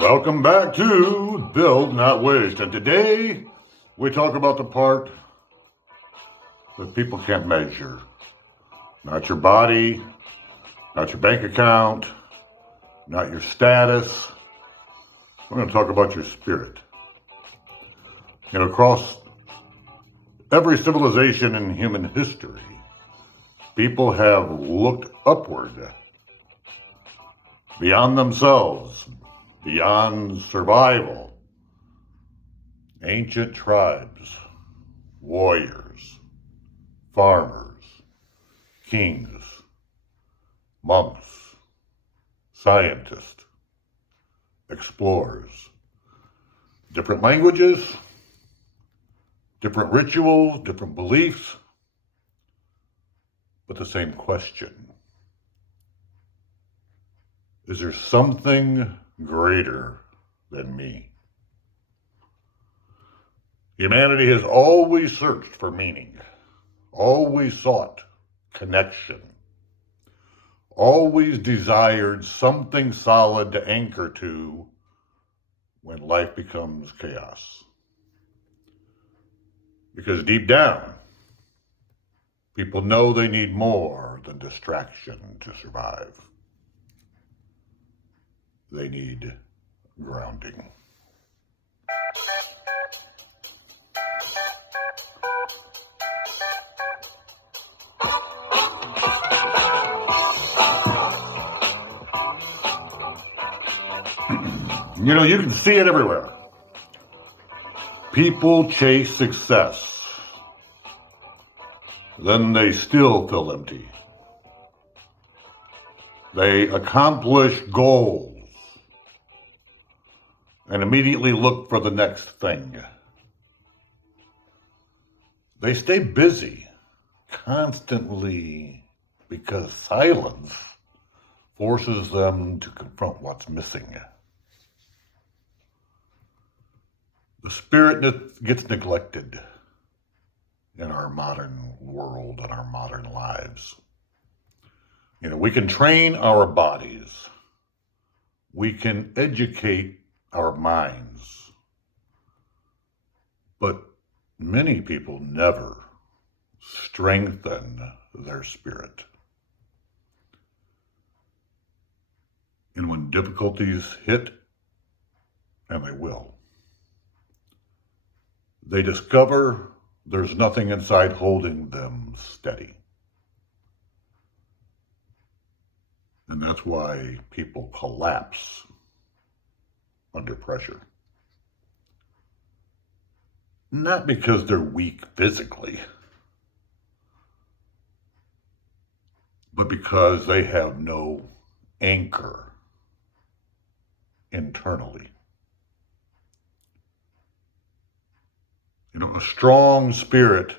Welcome back to Build Not Waste. And today we talk about the part that people can't measure. Not your body, not your bank account, not your status. We're going to talk about your spirit. Across every civilization in human history, people have looked upward, beyond themselves, beyond survival. Ancient tribes, warriors, farmers, kings, monks, scientists, explorers, different languages, different rituals, different beliefs, but the same question. Is there something greater than me? Humanity has always searched for meaning, always sought connection, always desired something solid to anchor to when life becomes chaos. Because deep down, people know they need more than distraction to survive. They need grounding. You can see it everywhere. People chase success. Then they still feel empty. They accomplish goals and immediately look for the next thing. They stay busy constantly because silence forces them to confront what's missing. The spirit gets neglected in our modern world and our modern lives. We can train our bodies. We can educate our minds. But many people never strengthen their spirit. And when difficulties hit, and they will, they discover there's nothing inside holding them steady. And that's why people collapse under pressure. Not because they're weak physically, but because they have no anchor internally. A strong spirit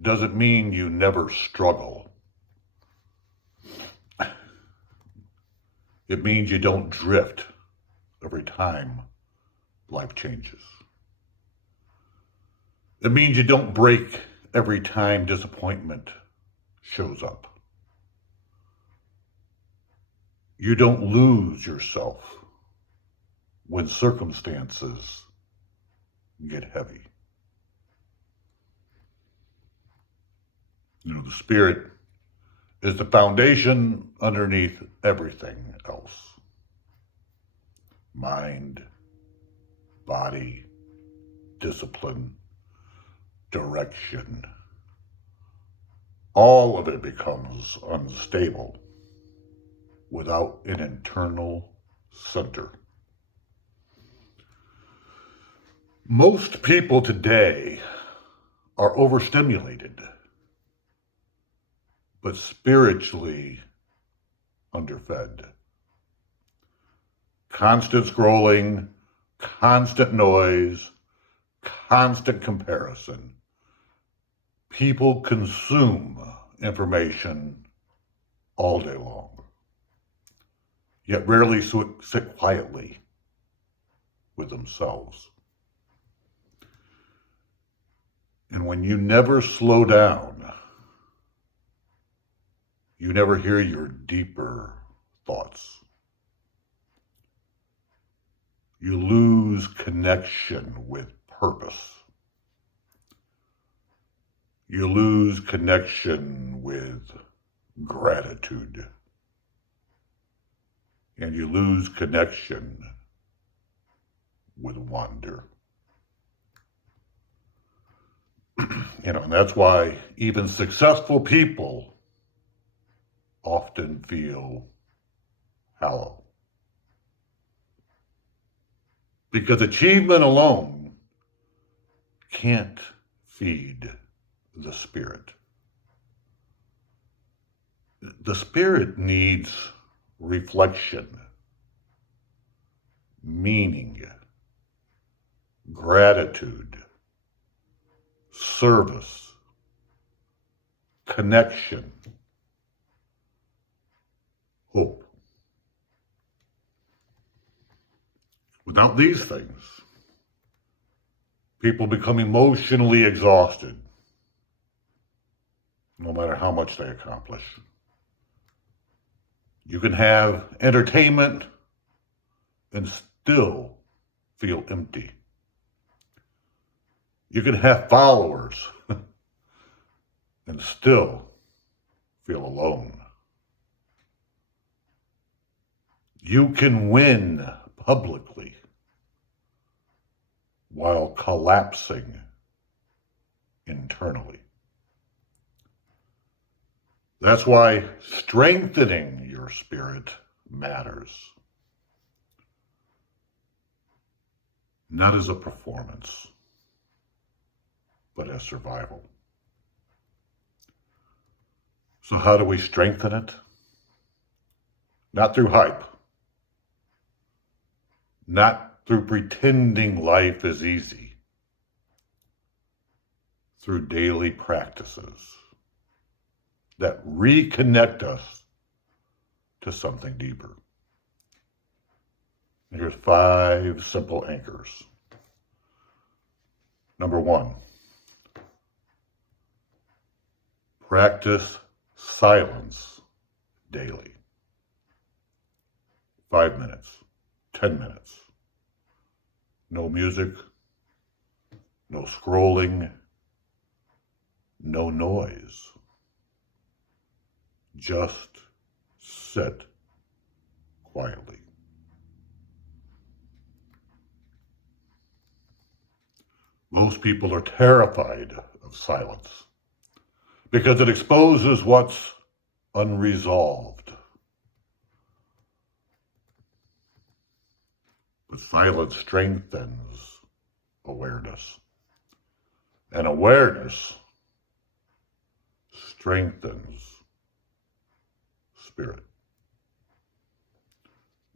doesn't mean you never struggle. It means you don't drift every time life changes. It means you don't break every time disappointment shows up. You don't lose yourself when circumstances get heavy. The spirit is the foundation underneath everything else. Mind, body, discipline, direction. All of it becomes unstable without an internal center. Most people today are overstimulated, but spiritually underfed. Constant scrolling, constant noise, constant comparison. People consume information all day long, yet rarely sit quietly with themselves. And when you never slow down, you never hear your deeper thoughts. you lose connection with purpose. You lose connection with gratitude. And you lose connection with wonder. And that's why even successful people often feel hollow. Because achievement alone can't feed the spirit. The spirit needs reflection, meaning, gratitude, service, connection, hope. Without these things, people become emotionally exhausted, no matter how much they accomplish. You can have entertainment and still feel empty. You can have followers and still feel alone. You can win publicly while collapsing internally. That's why strengthening your spirit matters. Not as a performance, but as survival. So how do we strengthen it? Not through hype. Not through pretending life is easy. Through daily practices that reconnect us to something deeper. And here's 5 simple anchors. Number 1, practice silence daily. 5 minutes, 10 minutes. No music, no scrolling, no noise. Just sit quietly. Most people are terrified of silence because it exposes what's unresolved. But silence strengthens awareness. And awareness strengthens spirit.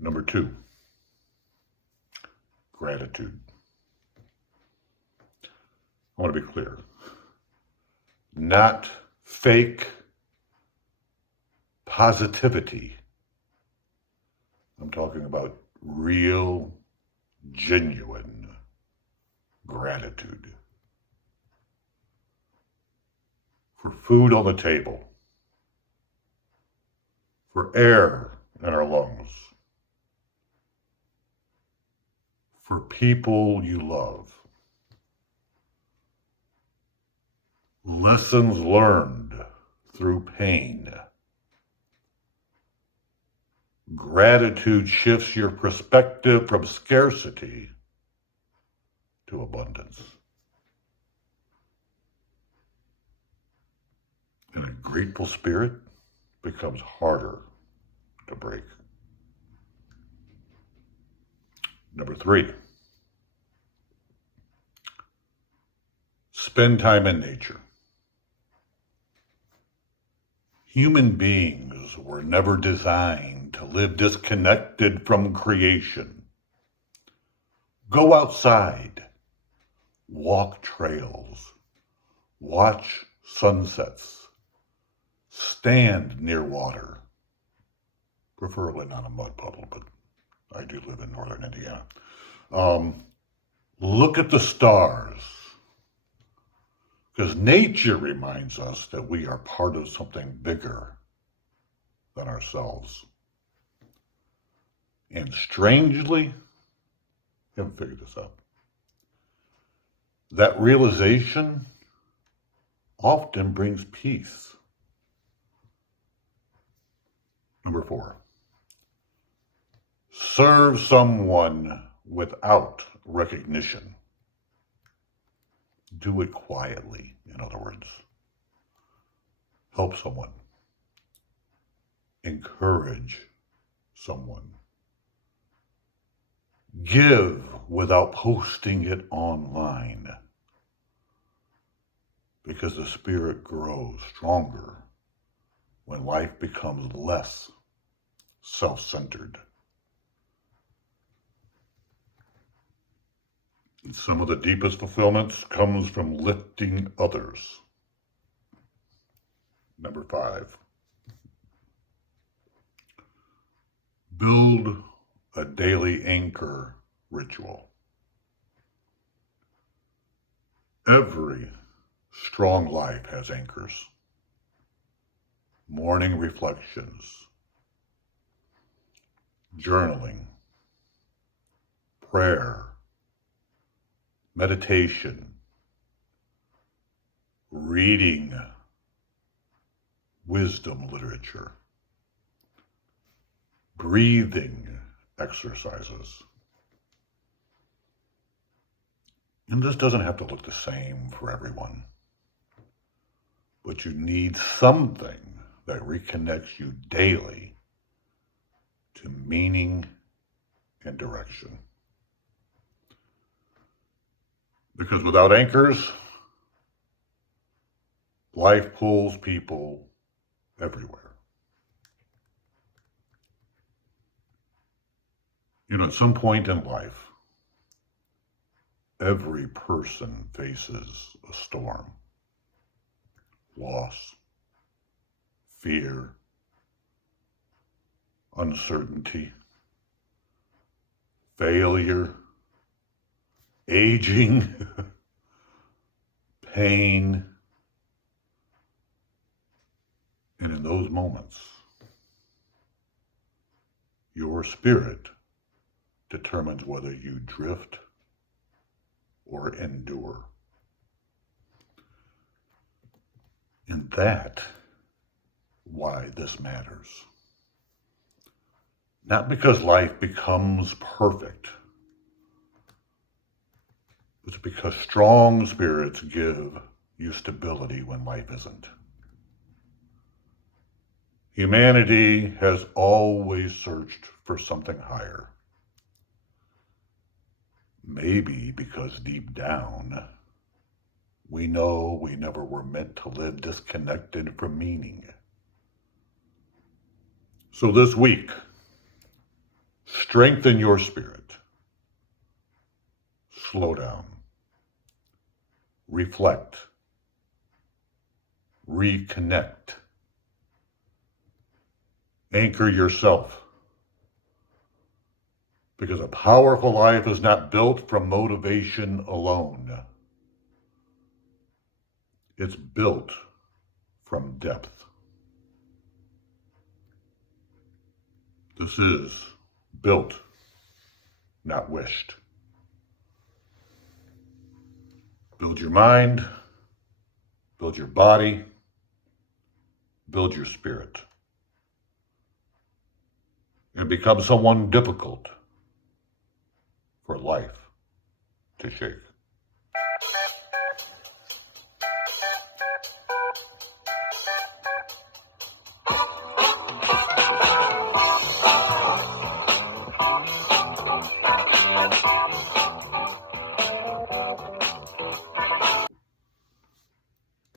Number 2, gratitude. I want to be clear. Not fake positivity. I'm talking about real, genuine gratitude. For food on the table. For air in our lungs. For people you love. Lessons learned through pain. Gratitude shifts your perspective from scarcity to abundance. And a grateful spirit becomes harder to break. Number 3, spend time in nature. Human beings were never designed to live disconnected from creation. Go outside, walk trails, watch sunsets, stand near water, preferably not a mud puddle, but I do live in northern Indiana. Look at the stars. Because nature reminds us that we are part of something bigger than ourselves. And strangely, Haven't figured this out. That realization often brings peace. Number 4, serve someone without recognition. Do it quietly, in other words. Help someone. Encourage someone. Give without posting it online, because the spirit grows stronger when life becomes less self-centered. And some of the deepest fulfillments comes from lifting others. Number 5, build a daily anchor ritual. Every strong life has anchors. Morning reflections, journaling, prayer, meditation, reading wisdom literature, breathing exercises. And this doesn't have to look the same for everyone, but you need something that reconnects you daily to meaning and direction. Because without anchors, life pulls people everywhere. At some point in life, every person faces a storm. Loss, fear, uncertainty, failure, aging, pain. And in those moments, your spirit determines whether you drift or endure. And that's why this matters. Not because life becomes perfect, but because strong spirits give you stability when life isn't. Humanity has always searched for something higher. Maybe because deep down, we know we never were meant to live disconnected from meaning. So this week, strengthen your spirit. Slow down. Reflect. Reconnect. Anchor yourself. Because a powerful life is not built from motivation alone. It's built from depth. This is built, not wished. Build your mind, build your body, build your spirit. And become someone difficult for life to shake.